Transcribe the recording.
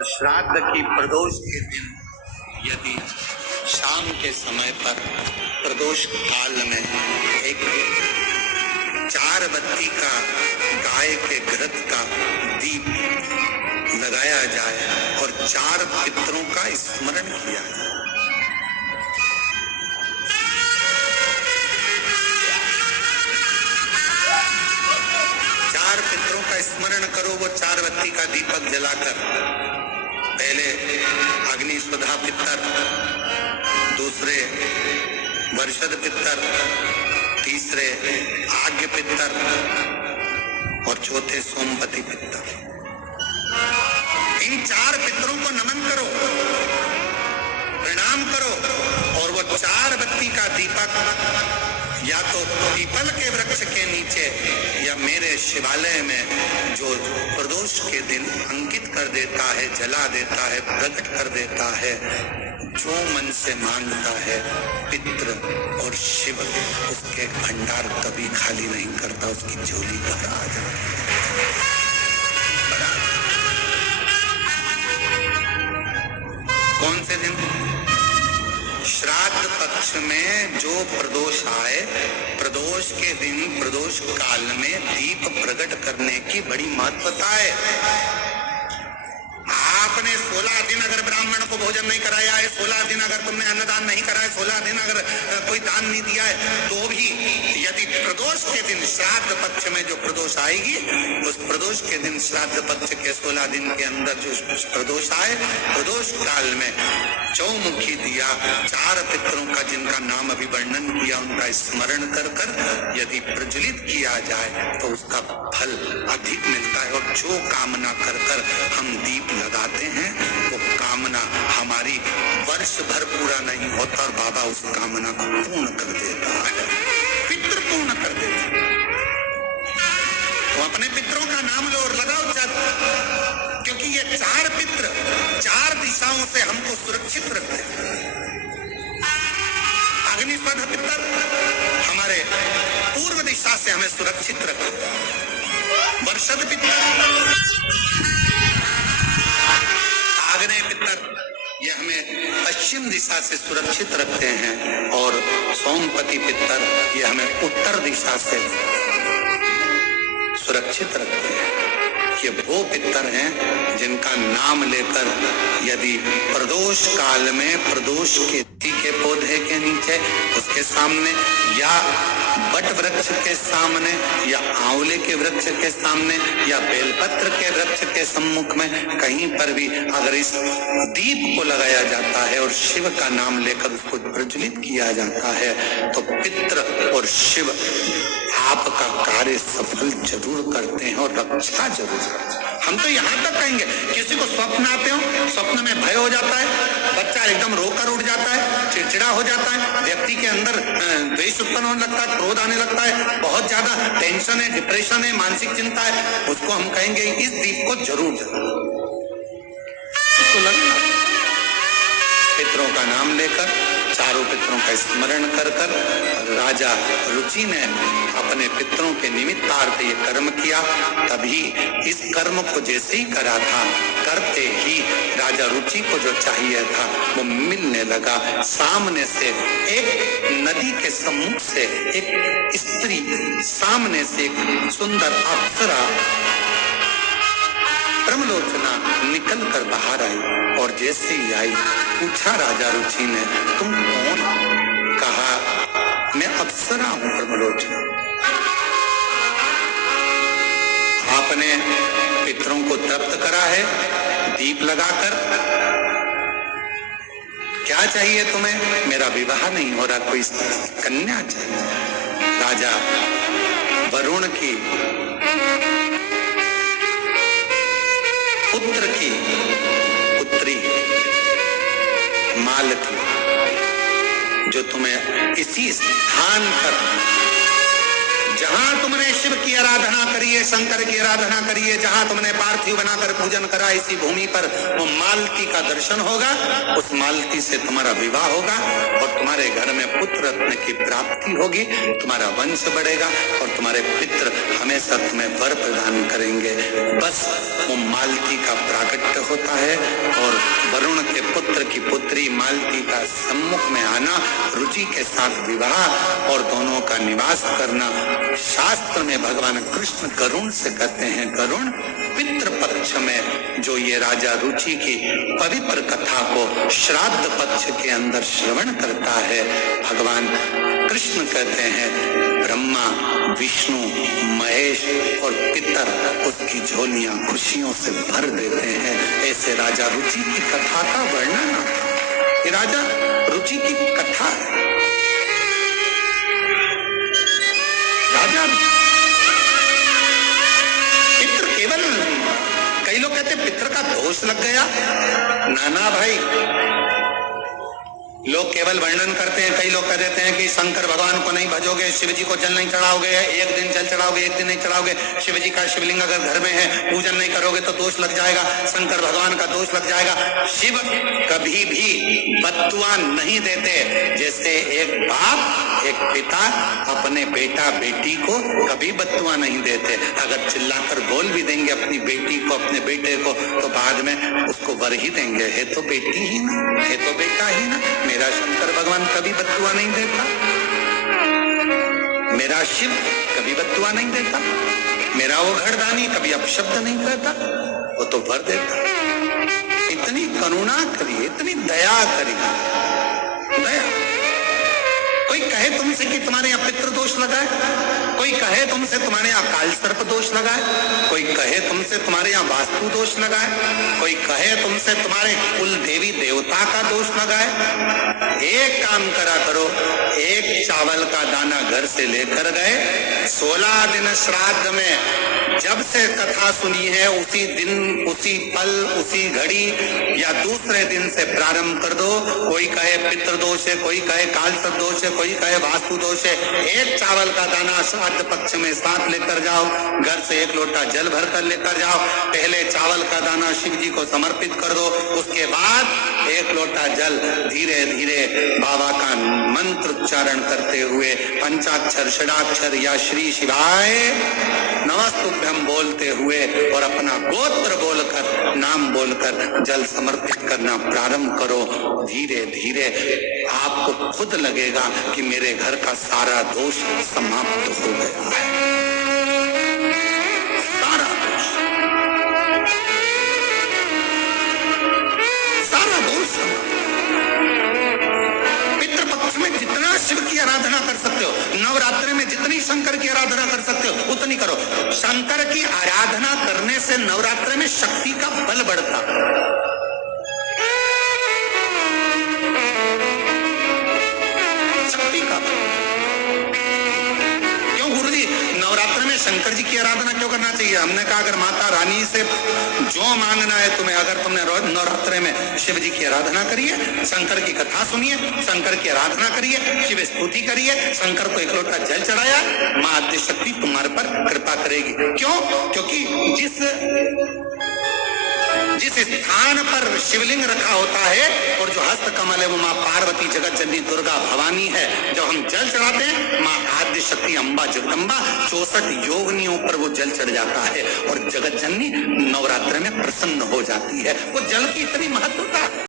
श्राद्ध की प्रदोष के दिन यदि शाम के समय पर प्रदोष काल में एक 4 बत्ती का गाय के घृत का दीप लगाया जाए और 4 पितरों का स्मरण किया जाए। चार पितरों का स्मरण करो, वो 4 बत्ती का दीपक जलाकर पहले अग्नि स्वधा पितर, दूसरे वर्षद पितर, तीसरे आज्ञ पितर और चौथे सोमपति पितर। इन 4 पितरों को नमन करो, प्रणाम करो और वो 4 बत्ती का दीपक या तो पीपल के वृक्ष के नीचे या मेरे शिवालय में जो प्रदोष के दिन अंकित कर देता है, जला देता है, प्रकट कर देता है, जो मन से मांगता है पितृ और शिव उसके भंडार कभी खाली नहीं करता, उसकी झोली पर आ जाती है। कौन से दिन? श्राद्ध पक्ष में जो प्रदोष आए, प्रदोष के दिन प्रदोष काल में दीप प्रकट करने की बड़ी महत्वता है। आपने 16 दिन अगर ब्राह्मण को भोजन नहीं कराया है, 16 दिन अगर तुमने अन्नदान नहीं करा है, 16 दिन अगर कोई दान नहीं दिया है, तो भी यदि प्रदोष के दिन श्राद्ध पक्ष में जो प्रदोष आएगी, उस प्रदोष के दिन श्राद्ध पक्ष के 16 दिन के अंदर जो प्रदोष आए, प्रदोष काल में चौमुखी दिया 4 पितरों का जिनका नाम अभी वर्णन किया, उनका स्मरण कर कर यदि प्रज्वलित किया जाए तो उसका फल अधिक मिलता है। और जो कामना कर कर हम दीप लगाते हैं वो कामना हमारी वर्ष भर पूरा नहीं होता और बाबा उस कामना को पूर्ण कर देता है, पितृ पूर्ण कर देता है। तो अपने पितरों का नाम लो और लगाओ चार, क्योंकि ये 4 पितृ 4 दिशाओं से हमको सुरक्षित रखते हैं। अग्निस्वध पितर हमारे पूर्व दिशा से हमें सुरक्षित रखते हैं। वर्षद पितर, आग्नेय पितर ये हमें पश्चिम दिशा से सुरक्षित रखते हैं और सोमपति पितर ये हमें उत्तर दिशा से सुरक्षित रखते हैं। ये वो पितर हैं जिनका नाम लेकर यदि प्रदोष काल में प्रदोष के पौधे के नीचे, उसके सामने या बट वृक्ष के सामने या आंवले के वृक्ष के सामने या बेलपत्र के वृक्ष के सम्मुख में कहीं पर भी अगर इस दीप को लगाया जाता है और शिव का नाम लेकर उसको प्रज्वलित किया जाता है तो पितृ और शिव आपका कार्य सफल जरूर करते हैं और रक्षा जरूर करते हैं। हम तो यहाँ तक कहेंगे, किसी को स्वप्न आते हो, स्वप्न में भय हो जाता है, बच्चा एकदम रोकर उठ जाता है, चिड़चिड़ा हो जाता है, व्यक्ति के अंदर द्वेष उत्पन्न होने लगता है, क्रोध आने लगता है, बहुत ज्यादा टेंशन है, डिप्रेशन है, मानसिक चिंता है, उसको हम कहेंगे इस दीप को जरूर जलाओ। उसको लगना पितरों का नाम लेकर 4 पितरों का स्मरण कर कर राजा रुचि ने अपने पितरों के निमित्तार्थ ये कर्म किया। तभी इस कर्म को जैसे ही करा था, करते ही राजा रुचि को जो चाहिए था वो मिलने लगा। सामने से एक नदी के सम्मुख से एक स्त्री, सामने से एक सुंदर अप्सरा ब्रह्मलोचना निकल कर बाहर आई और जैसे ही आई पूछा राजा रुचि ने, तुम कौन? कहा, मैं अप्सरा हूं ब्रह्मलोचना। आपने पितरों को तृप्त करा है दीप लगाकर, क्या चाहिए तुम्हें? मेरा विवाह नहीं हो रहा, कोई कन्या चाहिए। राजा वरुण की पुत्र की पुत्री मालती, जो तुम्हें इसी स्थान पर जहां तुमने शिव की आराधना करी है, शंकर की आराधना करी है, जहां तुमने पार्थिव बनाकर पूजन करा, इसी भूमि पर वो मालती का दर्शन होगा, उस मालती से तुम्हारा विवाह होगा और तुम्हारे घर में पुत्र रत्न की प्राप्ति होगी, तुम्हारा वंश बढ़ेगा और तुम्हारे पितृ हमेशा तुम्हें वर प्रदान करेंगे। बस वो मालती का प्राकट्य होता है देवी मालती का सम्मुख में आना, रुचि के साथ विवाह और दोनों का निवास करना। शास्त्र में भगवान कृष्ण गरुण से कहते हैं, गरुण पितृपक्ष में जो ये राजा रुचि की पवित्र कथा को श्राद्ध पक्ष के अंदर श्रवण करता है, भगवान कृष्ण कहते हैं ब्रह्मा, विष्णु, महेश और पितर उसकी झोलियां खुशियों से भर देते हैं। ऐसे राजा रुचि की कथा का वर्णन आता है। ये राजा रुचि की कथा है। राजा पितर केवल, कई लोग कहते पितर का दोष लग गया। नाना भाई, लोग केवल वर्णन करते हैं। कई लोग कह देते हैं कि शंकर भगवान को नहीं भजोगे, शिव जी को जल नहीं चढ़ाओगे, एक दिन जल चढ़ाओगे, एक दिन नहीं चढ़ाओगे, शिव जी का शिवलिंग अगर घर में है पूजन नहीं करोगे तो दोष लग जाएगा, शंकर भगवान का दोष लग जाएगा। शिव कभी भी बद्दुआ नहीं देते। जैसे एक बाप, एक पिता अपने बेटा बेटी को कभी बद्दुआ नहीं देते। अगर चिल्लाकर बोल भी देंगे अपनी बेटी को, अपने बेटे को, तो बाद में उसको वर ही देंगे, है तो बेटी ही ना, है तो बेटा ही ना। मेरा शंकर भगवान कभी बद्दुआ नहीं देता, मेरा शिव कभी बद्दुआ नहीं देता, मेरा वो घरदानी कभी अपशब्द नहीं कहता, वो तो भर देता। इतनी करुणा करी, इतनी दया करी, दया। कोई कहे तुमसे कि तुम्हारे यहाँ पितृ दोष लगा है, कोई कहे तुमसे तुम्हारे यहाँ काल सर्प दोष लगा है, कोई कहे तुमसे तुम्हारे यहाँ वास्तु दोष लगा है, कोई कहे तुमसे तुम्हारे कुल देवी देवता का दोष लगा है। एक काम करा करो, एक चावल का दाना घर से लेकर गए, 16 दिन श्राद्ध में जब से कथा सुनी है उसी दिन, उसी पल, उसी घड़ी या दूसरे दिन से प्रारंभ कर दो। कोई कहे पितृदोष है, कोई कहे काल सर्प दोष है, कोई कहे वास्तु दोष है। एक चावल का दाना श्राद्ध पक्ष में साथ लेकर जाओ, घर से एक लोटा जल भर कर लेकर जाओ। पहले चावल का दाना शिव जी को समर्पित कर दो, उसके बाद एक लोटा जल धीरे धीरे बाबा का मंत्र उच्चारण करते हुए पंचाक्षर, षडाक्षर या श्री शिवाय नमस्तुभ्यं बोलते हुए और अपना गोत्र बोलकर, नाम बोलकर जल समर्पित करना प्रारंभ करो। धीरे धीरे आपको खुद लगेगा कि मेरे घर का सारा दोष समाप्त हो गया है, सारा दोष, सारा दोष समाप्त। पितृपक्ष में जितना शिव की आराधना कर सकते हो, नवरात्रि में जितनी शंकर की आराधना कर सकते हो उतनी करो। शंकर की आराधना करने से नवरात्रि में शक्ति का बल बढ़ता। शक्ति का बल। क्यों गुरुजी नवरात्रि में शंकर जी की आराधना क्यों करना चाहिए? हमने कहा अगर माता रानी से जो मांगना है तुम्हें, अगर तुमने नवरात्रि में शिव जी की आराधना करिए, शंकर की कथा सुनिए, शंकर की आराधना करिए, शिव स्तुति करिए, शंकर को एक लोटा जल चढ़ाया, मां आद्य शक्ति तुम्हारे पर कृपा करेगी। क्यों? क्योंकि जिस स्थान पर शिवलिंग रखा होता है और जो हस्त कमल है वो माँ पार्वती, जगत जननी दुर्गा भवानी है। जब हम जल चढ़ाते हैं माँ आद्य शक्ति अम्बा जगदम्बा 64 योगिनियों पर वो जल चढ़ जाता है और जगत जननी नवरात्र में प्रसन्न हो जाती है। वो जल की इतनी महत्वता है।